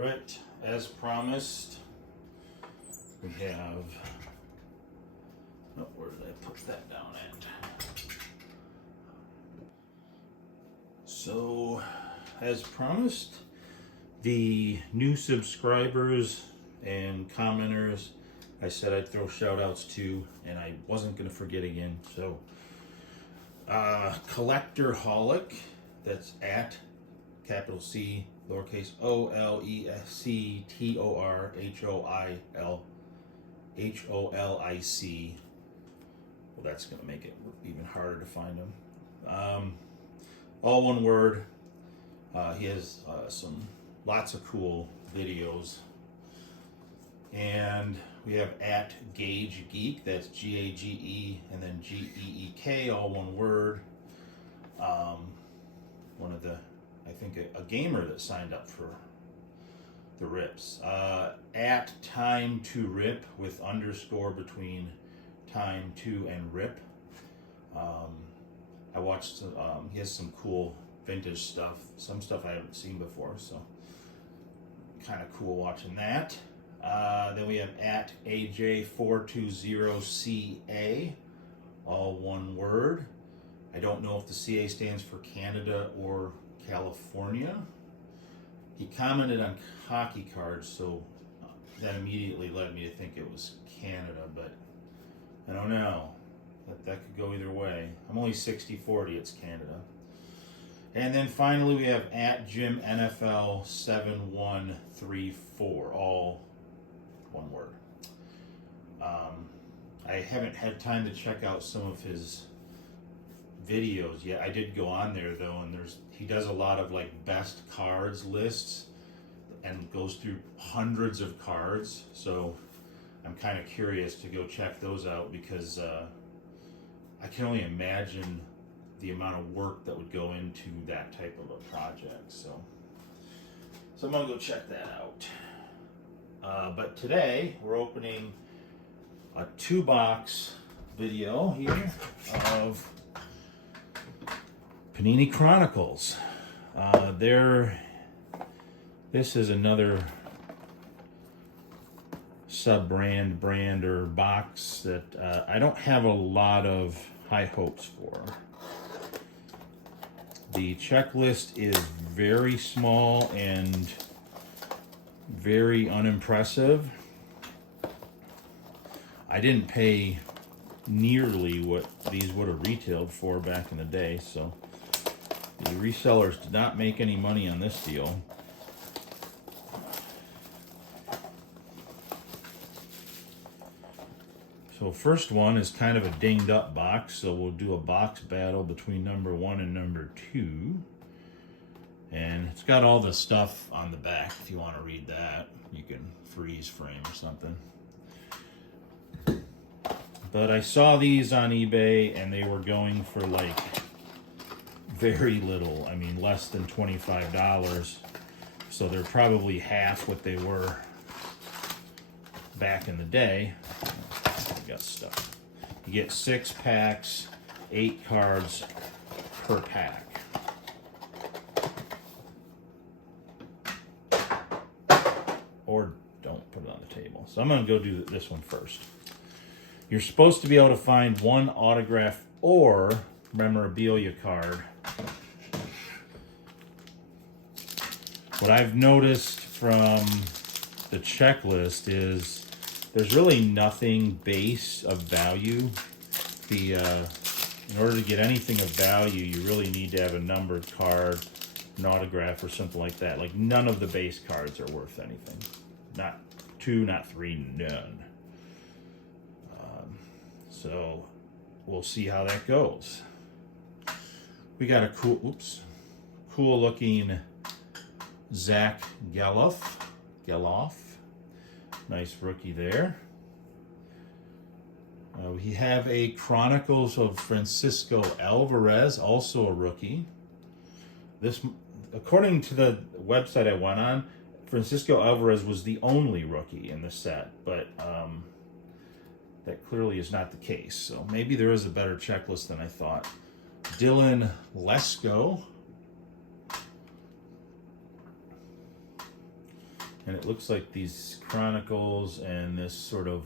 Alright, as promised, we have, where did I put that down at? So, as promised, the new subscribers and commenters, I said I'd throw shout outs to, and I wasn't going to forget again. So, Collectorholic, that's at capital C, lowercase OLESCTORHOIC. Well, that's going to make it even harder to find him. All one word. He has lots of cool videos. And we have at Gage Geek, that's GAGE and then GEEK, all one word. One of the, I think a gamer that signed up for the rips. At Time to Rip with underscore between time to and rip. I watched, he has some cool vintage stuff, some stuff I haven't seen before, so kind of cool watching that. Then we have at AJ420CA, all one word. I don't know if the CA stands for Canada or California. He commented on hockey cards, so that immediately led me to think it was Canada, but I don't know. That could go either way. I'm only 60-40, it's Canada. And then finally we have at Jim NFL 7134, all one word. I haven't had time to check out some of his videos yet. I did go on there though, and he does a lot of like best cards lists and goes through hundreds of cards. So I'm kind of curious to go check those out because I can only imagine the amount of work that would go into that type of a project. So I'm gonna go check that out. But today we're opening a 2-box video here of Panini Chronicles. This is another sub-brand, brand, or box that I don't have a lot of high hopes for. The checklist is very small and very unimpressive. I didn't pay nearly what these would have retailed for back in the day, so the resellers did not make any money on this deal. So first one is kind of a dinged up box, so we'll do a box battle between number 1 and number 2. And it's got all the stuff on the back. If you want to read that, you can freeze frame or something. But I saw these on eBay and they were going for like very little. I mean, less than $25. So they're probably half what they were back in the day. I got stuff. You get 6 packs, 8 cards per pack. Or don't put it on the table. So I'm going to go do this one first. You're supposed to be able to find one autograph or memorabilia card. What I've noticed from the checklist is there's really nothing base of value. In order to get anything of value, you really need to have a numbered card, an autograph, or something like that. Like none of the base cards are worth anything. Not 2, not 3, none. So we'll see how that goes. We got a cool looking Zach Geloff. Nice rookie there. We have a Chronicles of Francisco Alvarez, also a rookie. This, according to the website I went on, Francisco Alvarez was the only rookie in the set, but that clearly is not the case. So maybe there is a better checklist than I thought. Dylan Lesko. And it looks like these Chronicles and this sort of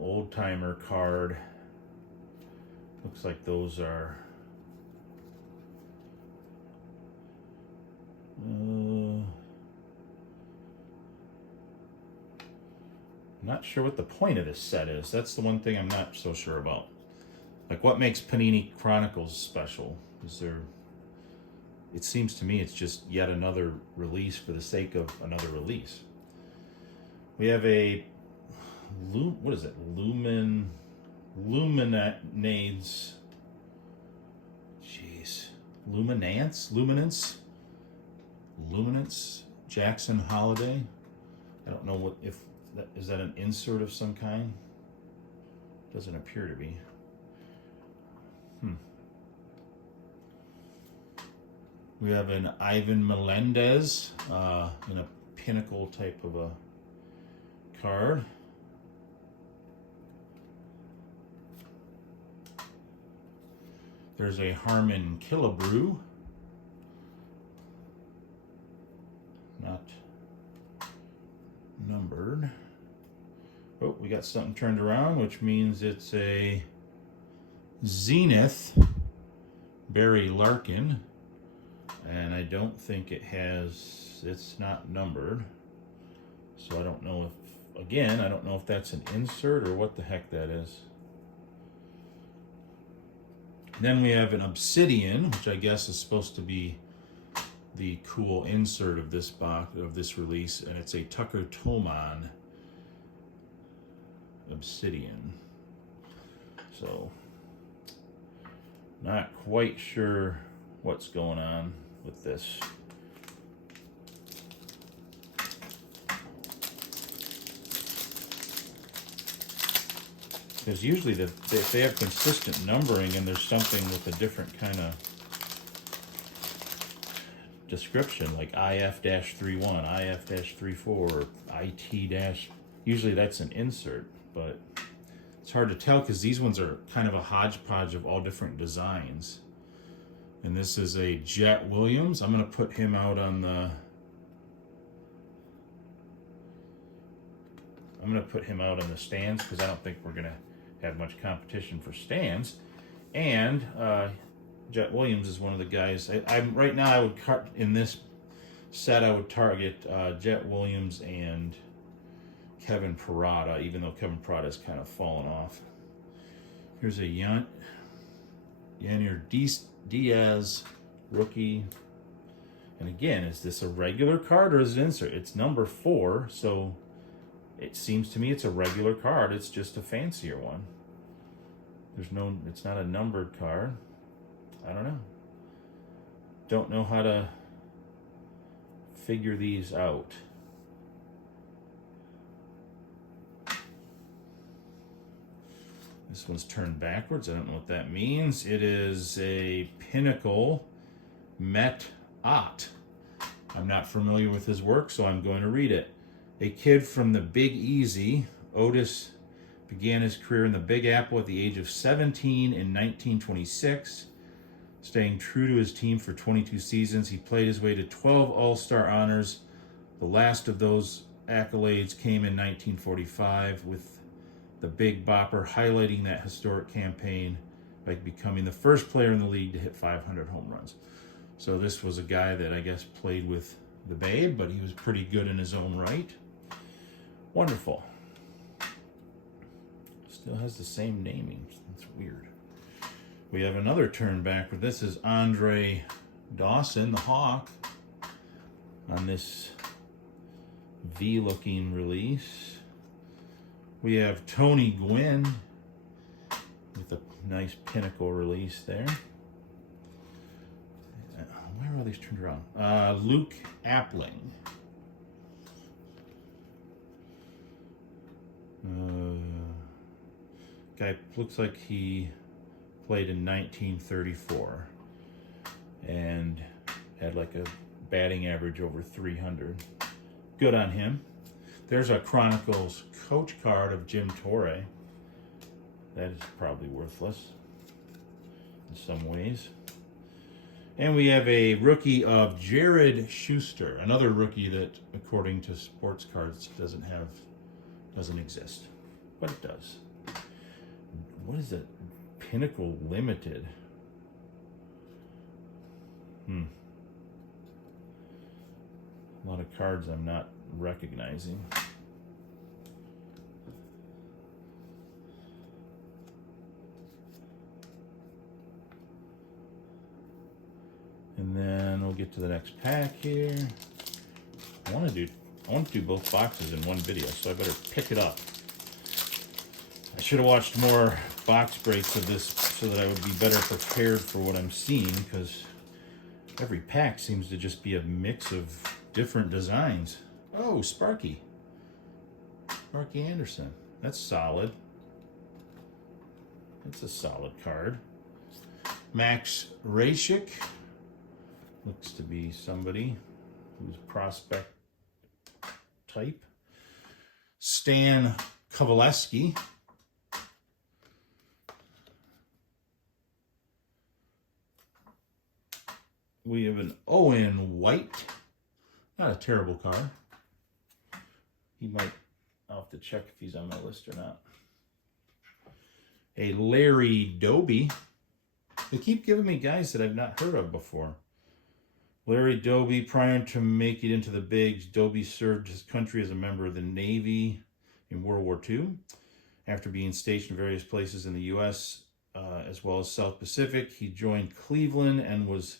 old timer card, looks like those are not sure what the point of this set is. That's the one thing I'm not so sure about. Like, what makes Panini Chronicles special? Is there... It seems to me it's just yet another release for the sake of another release. We have a... What is it? Luminance... Jeez. Luminance? Jackson Holiday? I don't know what... if that, is that an insert of some kind? Doesn't appear to be. We have an Ivan Melendez in a pinnacle type of a card. There's a Harmon Killebrew. Not numbered. Oh, we got something turned around, which means it's a Zenith Barry Larkin. And I don't think it has, it's not numbered. So I don't know if, again, I don't know if that's an insert or what the heck that is. Then we have an Obsidian, which I guess is supposed to be the cool insert of this box, of this release, and it's a Tucker Toman Obsidian. So, not quite sure what's going on with this. Because usually if they have consistent numbering and there's something with a different kind of description, like IF-31, IF-34, IT-, usually that's an insert, but it's hard to tell because these ones are kind of a hodgepodge of all different designs. And this is a Jet Williams. I'm going to put him out on the... stands because I don't think we're going to have much competition for stands. And Jet Williams is one of the guys. Right now I would in this set I would target Jet Williams and Kevin Parada, even though Kevin Parada has kind of fallen off. Here's a Yanir Diaz rookie. And again, is this a regular card or is it an insert? It's number 4, so it seems to me it's a regular card. It's just a fancier one. It's not a numbered card. I don't know. Don't know how to figure these out. This one's turned backwards. I don't know what that means. It is a Pinnacle Met Ott. I'm not familiar with his work, so I'm going to read it. A kid from the Big Easy, Otis began his career in the Big Apple at the age of 17 in 1926. Staying true to his team for 22 seasons, he played his way to 12 All-Star honors. The last of those accolades came in 1945 with the Big Bopper highlighting that historic campaign by becoming the first player in the league to hit 500 home runs. So this was a guy that I guess played with the Babe, but he was pretty good in his own right. Wonderful. Still has the same naming. That's weird. We have another turn backward. This is Andre Dawson, the Hawk, on this V-looking release. We have Tony Gwynn with a nice Pinnacle release there. Where are all these turned around? Luke Appling. Guy looks like he played in 1934 and had like a batting average over 300. Good on him. There's a Chronicles coach card of Jim Torre. That is probably worthless in some ways. And we have a rookie of Jared Schuster, another rookie that, according to Sports Cards, doesn't exist, but it does. What is it? Pinnacle Limited. A lot of cards I'm not recognizing. And then we'll get to the next pack here. I want to do both boxes in one video, so I better pick it up. I should have watched more box breaks of this so that I would be better prepared for what I'm seeing, because every pack seems to just be a mix of different designs. Oh, Sparky Anderson. That's solid. That's a solid card. Max Rashik. Looks to be somebody who's prospect type. Stan Kovaleski. We have an Owen White. Not a terrible card. I'll have to check if he's on my list or not. A Larry Doby. They keep giving me guys that I've not heard of before. Larry Doby, prior to make it into the bigs, Doby served his country as a member of the Navy in World War II. After being stationed in various places in the U.S. As well as South Pacific, he joined Cleveland and was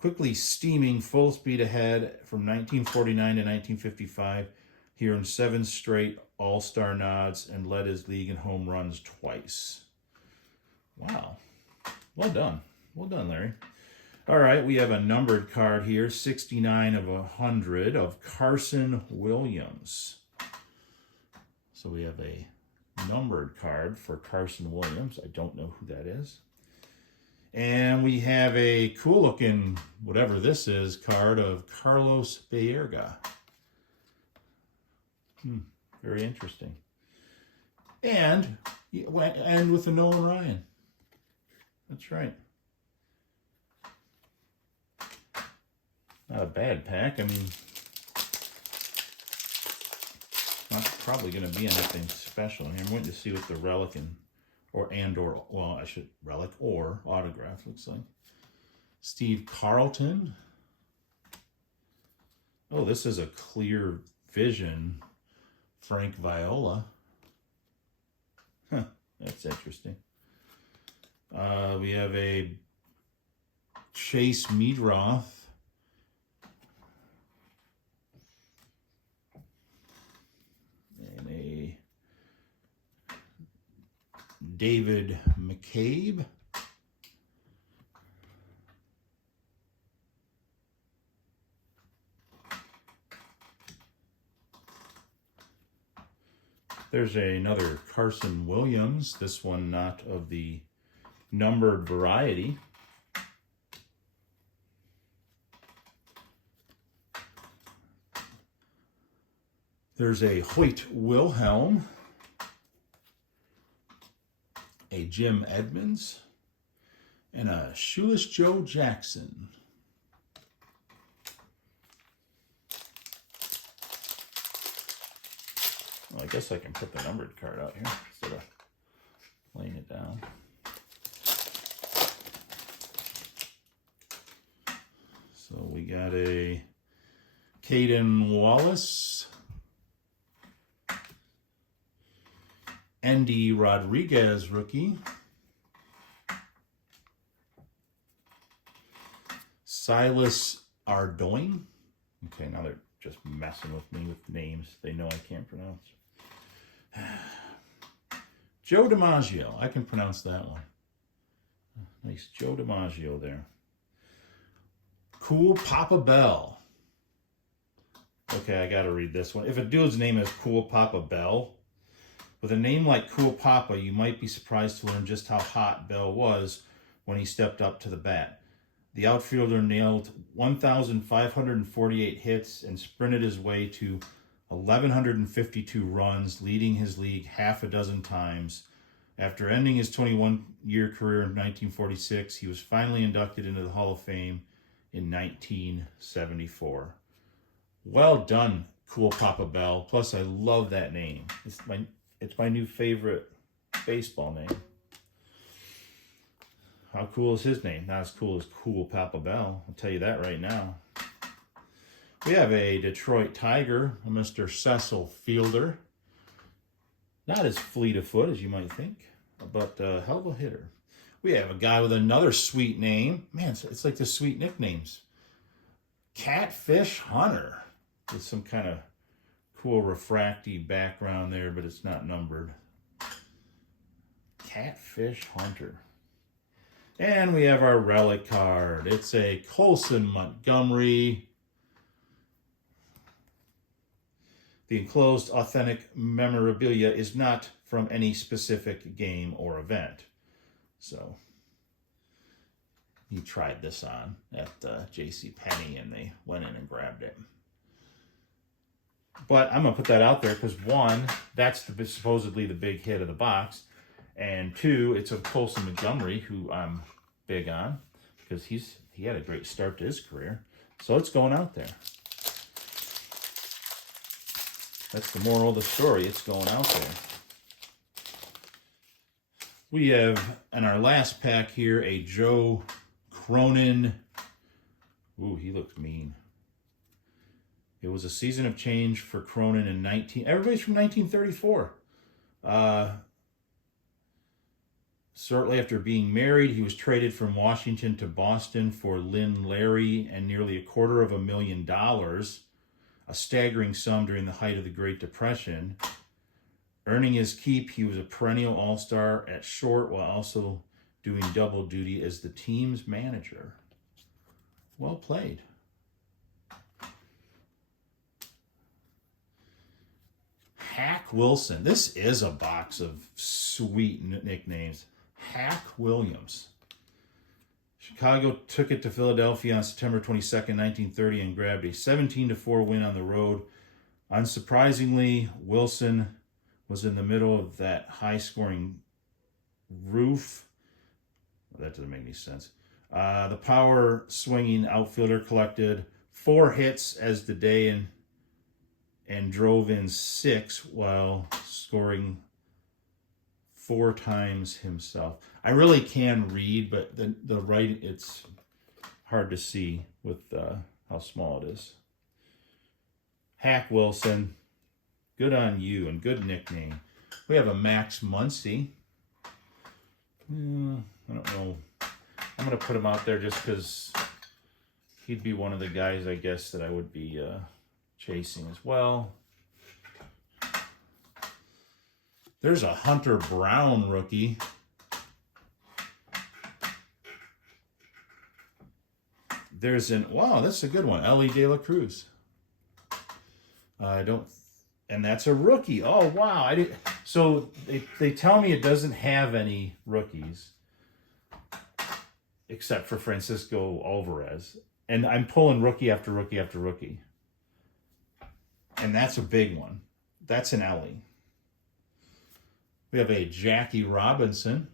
quickly steaming full speed ahead from 1949 to 1955. He earned 7 straight All-Star nods and led his league in home runs twice. Wow. Well done. Well done, Larry. All right, we have a numbered card here, 69 of 100 of Carson Williams. So we have a numbered card for Carson Williams. I don't know who that is. And we have a cool-looking, whatever this is, card of Carlos Baerga. Very interesting. And with a Nolan Ryan. That's right. Not a bad pack. I mean, not probably going to be anything special in here. I'm waiting to see what the relic relic or autograph looks like. Steve Carlton. Oh, this is a clear vision. Frank Viola. Huh, that's interesting. We have a Chase Meadroth. And a David McCabe. There's another Carson Williams, this one not of the numbered variety. There's a Hoyt Wilhelm, a Jim Edmonds, and a Shoeless Joe Jackson. Well, I guess I can put the numbered card out here instead of laying it down. So we got a Caden Wallace, Andy Rodriguez rookie, Silas Ardoin. Okay, now they're just messing with me with names they know I can't pronounce. Joe DiMaggio. I can pronounce that one. Nice Joe DiMaggio there. Cool Papa Bell. Okay, I got to read this one. If a dude's name is Cool Papa Bell, with a name like Cool Papa, you might be surprised to learn just how hot Bell was when he stepped up to the bat. The outfielder nailed 1,548 hits and sprinted his way to 1,152 runs, leading his league half a dozen times, After ending his 21-year career in 1946, he was finally inducted into the Hall of Fame in 1974. Well done, Cool Papa Bell. Plus, I love that name. It's my new favorite baseball name. How cool is his name? Not as cool as Cool Papa Bell. I'll tell you that right now. We have a Detroit Tiger, a Mr. Cecil Fielder. Not as fleet of foot as you might think, but a hell of a hitter. We have a guy with another sweet name. Man, it's like the sweet nicknames. Catfish Hunter. With some kind of cool refracty background there, but it's not numbered. Catfish Hunter. And we have our relic card. It's a Colson Montgomery. The enclosed authentic memorabilia is not from any specific game or event. So he tried this on at JCPenney and they went in and grabbed it. But I'm going to put that out there because, one, that's supposedly the big hit of the box. And two, it's a Colson Montgomery, who I'm big on because he had a great start to his career. So it's going out there. That's the moral of the story. It's going out there. We have, in our last pack here, a Joe Cronin. Ooh, he looks mean. It was a season of change for Cronin in everybody's from 1934. Shortly after being married, he was traded from Washington to Boston for Lynn Larry and nearly $250,000, a staggering sum during the height of the Great Depression. Earning his keep, he was a perennial all-star at short while also doing double duty as the team's manager. Well played. Hack Wilson. This is a box of sweet nicknames. Hack Williams. Chicago took it to Philadelphia on September 22nd, 1930 and grabbed a 17-4 win on the road. Unsurprisingly, Wilson was in the middle of that high-scoring roof. That doesn't make any sense. The power-swinging outfielder collected 4 hits as the day and drove in 6 while scoring 4 times himself. I really can read, but the writing, it's hard to see with how small it is. Hack Wilson, good on you and good nickname. We have a Max Muncy. I don't know. I'm going to put him out there just because he'd be one of the guys, I guess, that I would be chasing as well. There's a Hunter Brown rookie. Wow, that's a good one. Ellie De La Cruz. And that's a rookie. Oh, wow. So they tell me it doesn't have any rookies except for Francisco Alvarez. And I'm pulling rookie after rookie after rookie. And that's a big one. That's an Ellie. We have a Jackie Robinson.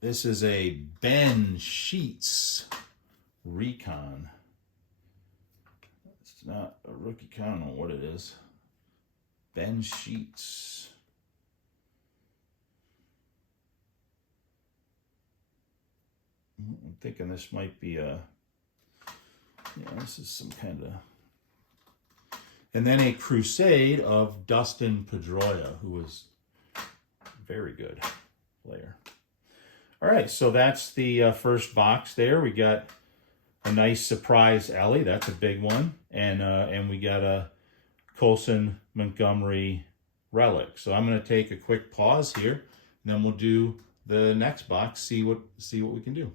This is a Ben Sheets Recon. It's not a rookie. I don't know what it is. Ben Sheets. I'm thinking this might be this is some kind of... And then a Crusade of Dustin Pedroia, who was a very good player. All right, so that's the first box there. We got a nice surprise Ellie. That's a big one. And we got a Colson Montgomery relic. So I'm going to take a quick pause here, and then we'll do the next box, see what we can do.